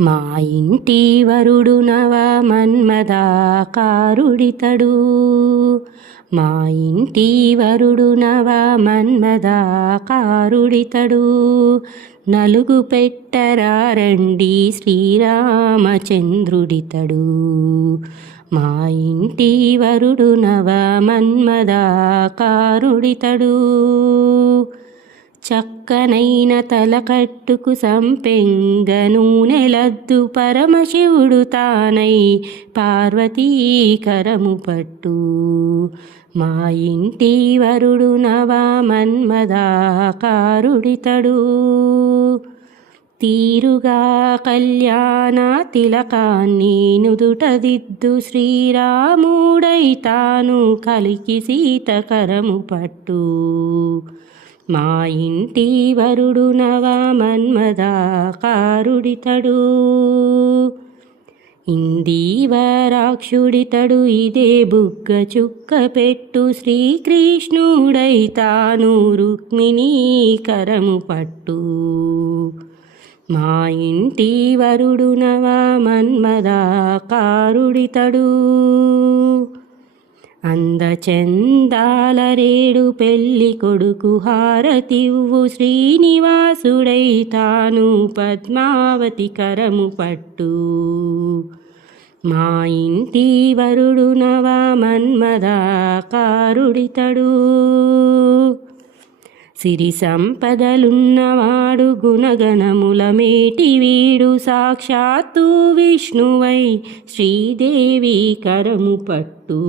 మా ఇంటి వరుడు నవ మన్మదాకారుడితడు. మా ఇంటి వరుడు నవ మన్మదాకారుడితడు. నలుగు పెట్టరా రండి శ్రీరామచంద్రుడితడు. మా ఇంటి వరుడు నవ మన్మదాకారుడితడు. చక్కనైన తలకట్టుకు సంపెంగ నూనెలద్దు పరమశివుడు తానై పార్వతీ కరము పట్టు. మా ఇంటి వరుడు నవ మన్మదాకారుడితడు. తీరుగా కళ్యాణ తిలకాన్ని నుదుటదిద్దు శ్రీరాముడై తాను కలికి సీత కరము పట్టు. మా ఇంటి వరుడు నవ మన్మదాకారుడితడు. ఇందీవరాక్షుడితడు ఇదే బుగ్గ చుక్క పెట్టు శ్రీకృష్ణుడై తాను రుక్మిణీ కరము పట్టు. మా ఇంటి వరుడు నవ మన్మదాకారుడితడు. అందచందాల రేడు పెళ్ళి కొడుకు హారతివ్వు శ్రీనివాసుడై తాను పద్మావతి కరము పట్టు. మా ఇంటి వరుడు నవ మన్మదాకారుడితడు. సిరి సంపదలున్నవాడు గుణగణముల మేటి వీడు సాక్షాత్తు విష్ణువై శ్రీదేవి కరము పట్టు.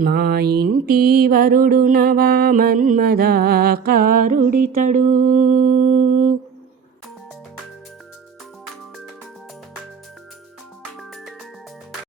మా ఇంటి వరుడు నవ మన్మదాకారుడితడు.